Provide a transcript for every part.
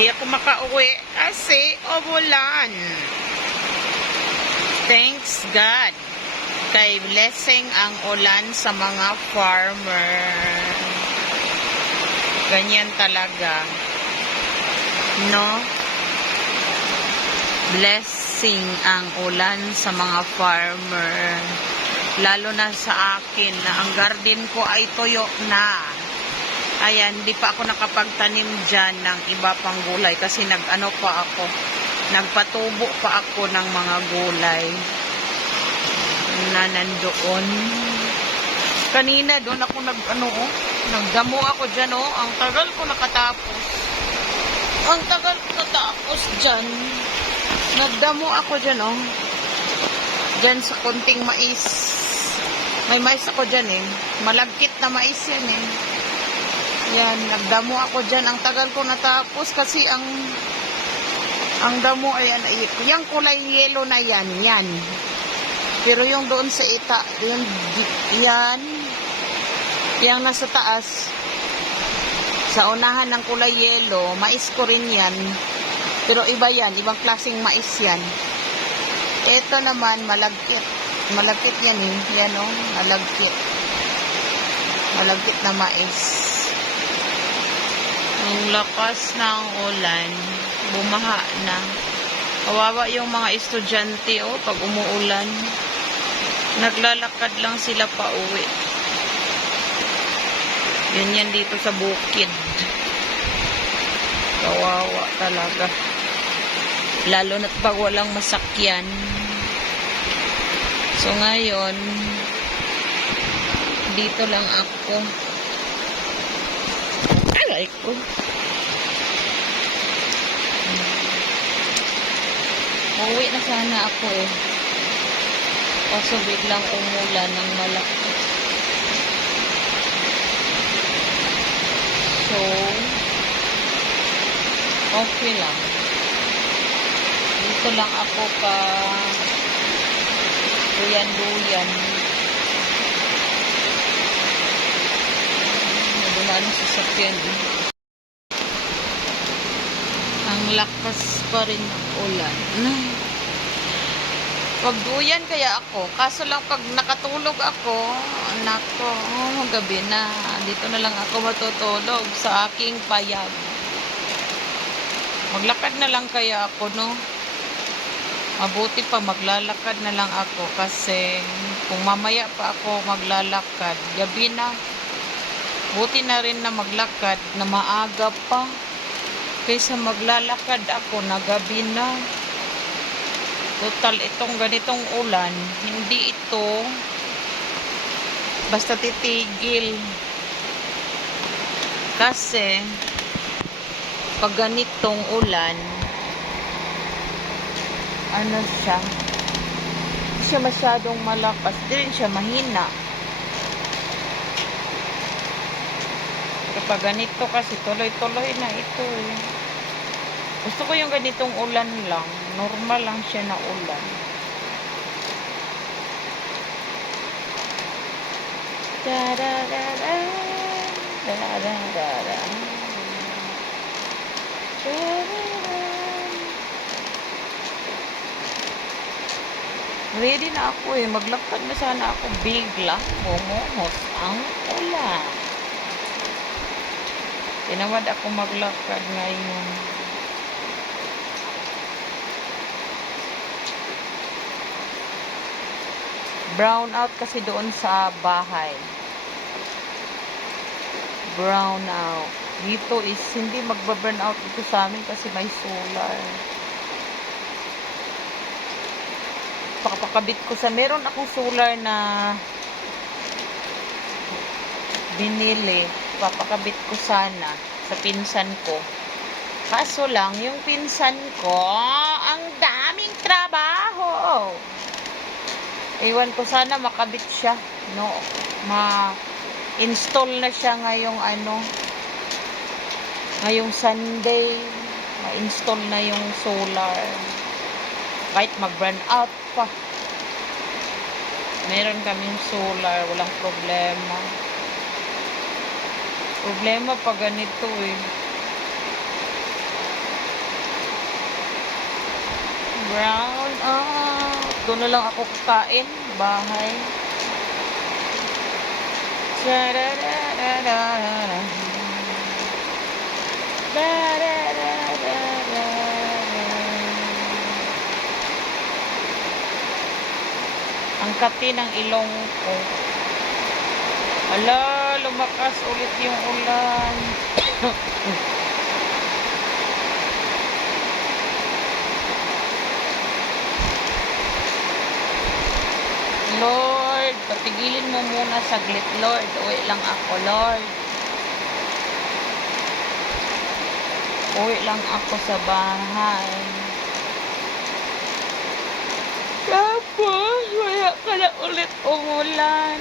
Hindi ako makauwi kasi umulan. Thanks God. Kay blessing ang ulan sa mga farmer. Ganyan talaga. No? Blessing ang ulan sa mga farmer. Lalo na sa akin na ang garden ko ay tuyo na. Ayan, di pa ako nakapagtanim dyan ng iba pang gulay kasi nagpatubo pa ako ng mga gulay na nandoon. Kanina doon ako nagdamo ako dyan, oh. Ang tagal ko nakatapos. Ang tagal ko natapos dyan. Nagdamo ako dyan, oh. Dyan sa konting mais. May mais ako dyan, eh. Malagkit na mais yan, eh. Yan, nagdamo ako dyan. Ang tagal ko natapos kasi ang damo, ayan, yung kulay yellow na yan, yan. Pero yung doon sa yung nasa taas, sa unahan ng kulay yellow, mais ko rin yan. Pero iba yan, ibang klaseng mais yan. Ito naman, malagkit. Malagkit yan, eh. Yan, oh, malagkit. Malagkit na mais. Ang lakas ng ulan, bumaha na. Kawawa yung mga estudyante, oh, pag umuulan. Naglalakad lang sila pa uwi. Ganyan dito sa bukid. Kawawa talaga. Lalo na't pag walang masakyan. So ngayon, dito lang ako. Aray ko. Uwi na sana ako, eh. Kaso biglang umulan ng malakas. So, okay lang. Dito lang ako pa duyan-duyan. Nadumaan sa sasakyan, eh. Ang lakas pa rin ng ulan. Pagduyan kaya ako. Kaso lang pag nakatulog ako, nako, gabi na. Dito na lang ako matutulog sa aking payag. Maglakad na lang kaya ako, no? Mabuti pa maglalakad na lang ako kasi kung mamaya pa ako maglalakad, gabi na. Buti na rin na maglakad na maaga pa kaysa maglalakad ako na gabi na. Total, itong ganitong ulan, hindi ito basta titigil. Kasi, pag ganitong ulan, ano siya, hindi siya masyadong malakas, di rin siya mahina. Kapag ganito kasi, tuloy-tuloy na ito, eh. Gusto ko yung ganitong ulan lang. Normal lang siya na ulan. Da-da-da-da. Da-da-da-da. Ready na ako, eh. Maglakad na sana ako. Bigla bumuhos ang ulan. Tinamad ako maglakad ngayon. Brown out kasi doon sa bahay. Brown out. Dito is hindi magba-burn out dito sa amin kasi may solar. Pakapakabit ko meron akong solar na binili. Papakabit ko sana sa pinsan ko. Kaso lang, yung pinsan ko, ang daming trabaho. Iwan ko sana makabit siya, no? Ma-install na siya ngayong Sunday. Ma-install na yung solar. Kahit mag-burn out pa. Meron kaming solar, walang problema. Problema pag ganito, eh. Brown out. Doon na lang ako kakain. Bahay. Ang kati ng ilong ko. Ala, lumakas ulit yung ulan. Lord, patigilin mo muna saglit, Lord. Uwi lang ako, Lord. Uwi lang ako sa bahay. Tapos, wala ka na ulit umulan.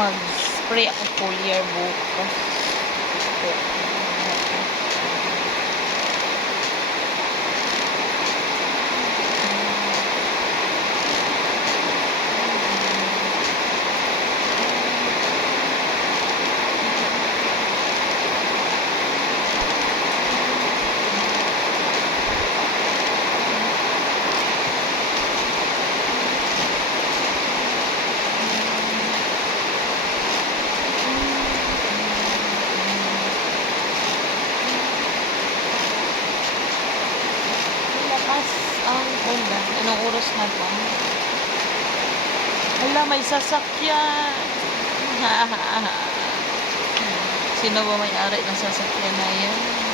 Mag-spray ako foliar bukas. Ang ulan. Anong oras na to? Wala, may sasakyan. Sino ba may-ari ng sasakyan na yan?